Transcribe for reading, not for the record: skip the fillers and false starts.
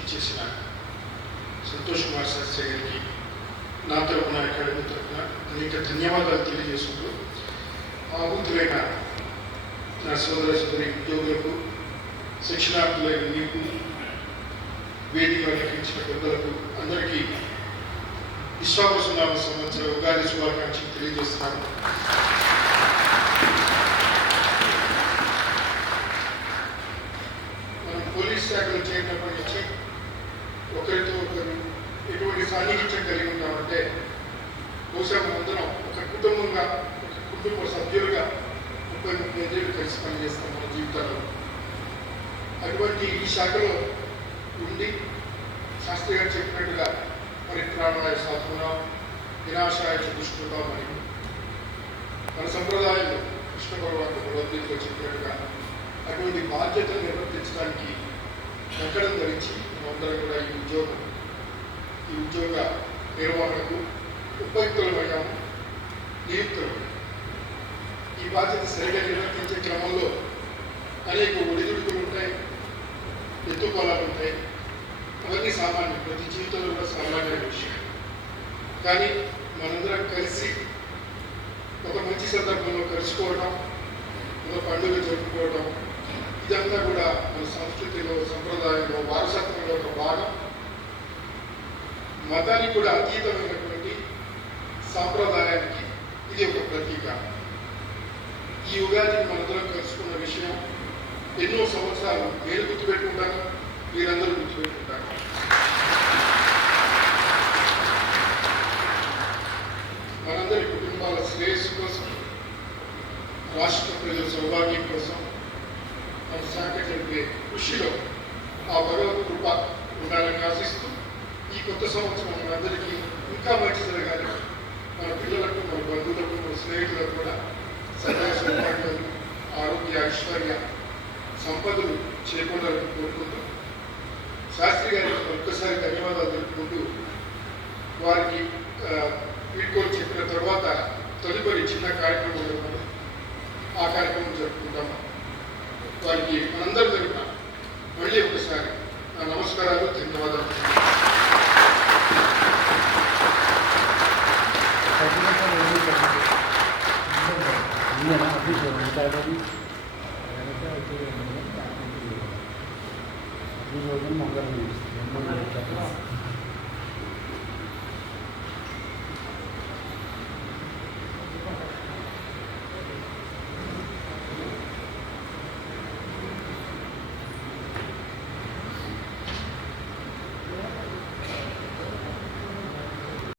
ఇచ్చేసిన సంతోష్ కుమార్ శాస్త్రి గారికి నా తరఫున అకాడమీ తరఫున అనేక ధన్యవాదాలు తెలియజేసుకుంటూ ఆహుతులైన నా సోదర సోదరి ఉద్యోగులకు శిక్షణార్థులైన మీకు వేదిక అలంకరించిన పెద్దలకు అందరికీ విశ్వావసునామ సంవత్సర ఉగాది శుభాకాంక్షలు తెలియజేస్తున్నాను. మనం పోలీస్ శాఖలో చేరినప్పటి నుంచి ఒకరితో ఒకరు ఎటువంటి సాన్నిహిత్యం కలిగి ఉంటామంటే బహుశా మనందరం ఒక కుటుంబంగా ఒక కుటుంబ సభ్యులుగా 30-35 ఏళ్ళు కలిసి పనిచేస్తాం మన జీవితాల్లో. అటువంటి ఈ శాఖలో ఉండి శాస్త్రి గారు చెప్పినట్టుగా పరిత్రాణాయ సాధునాం వినాశాయ దుష్కృతాం అని మన సంప్రదాయంలో కృష్ణ భగవానుడు భగవద్గీతలో చెప్పినట్టుగా అటువంటి బాధ్యతను నిర్వర్తించడానికి కంకణం ధరించి మనందరం కూడా ఈ ఉద్యోగ నిర్వహణకు ఉపయుక్తులమయ్యాము, నియుక్తులమయ్యాము. ఈ బాధ్యత సరిగా నిర్వర్తించే క్రమంలో అనేక ఒడిదుడుకులు ఉంటాయి, ఎత్తుకోలాలు ఉంటాయి. అవన్నీ సామాన్యం, ప్రతి జీవితంలో కూడా సామాన్యమైన విషయం. కానీ మనందరం కలిసి ఒక మంచి సందర్భంలో కలుసుకోవడం, ఒక పండుగ జరుపుకోవడం, ఇదంతా కూడా మన సంస్కృతిలో, సంప్రదాయంలో, వారసత్వంలో ఒక భాగం. మతానికి కూడా అతీతమైనటువంటి సాంప్రదాయానికి ఇది ఒక ప్రతీక. ఈ ఉగాదిని మనందరం కలుసుకున్న విషయం ఎన్నో సంవత్సరాలు నేను గుర్తుపెట్టుకుంటాను, మీరందరూ గుర్తుపెట్టుకుంటారు. మనందరి కుటుంబాల శ్రేయస్సు కోసం, రాష్ట్ర ప్రజల సౌభాగ్యం కోసం మన శాఖ జరిపే కృషిలో ఆ భగవత్ కృప ఉండాలని ఆశిస్తూ ఈ కొత్త సంవత్సరం మనందరికీ ఇంకా మంచి జరగాలి. మన పిల్లలకు, మన బంధువులకు, మన స్నేహితులకు కూడా సదా సౌభాగ్యాలు, ఆరోగ్య, ఐశ్వర్య, సంపదలు చేకూరాలని కోరుకుంటూ శాస్త్రి గారికి ఒక్కసారి ధన్యవాదాలు తెలుపుకుంటూ వారికి వీడ్కోలు చెప్పిన తర్వాత తదుపరి చిన్న కార్యక్రమం జరుగుతుంది. ఆ కార్యక్రమం జరుపుకుంటాము. వారికి మనందరి తరఫున మళ్ళీ ఒకసారి నా నమస్కారాలు, ధన్యవాదాలు. मंगल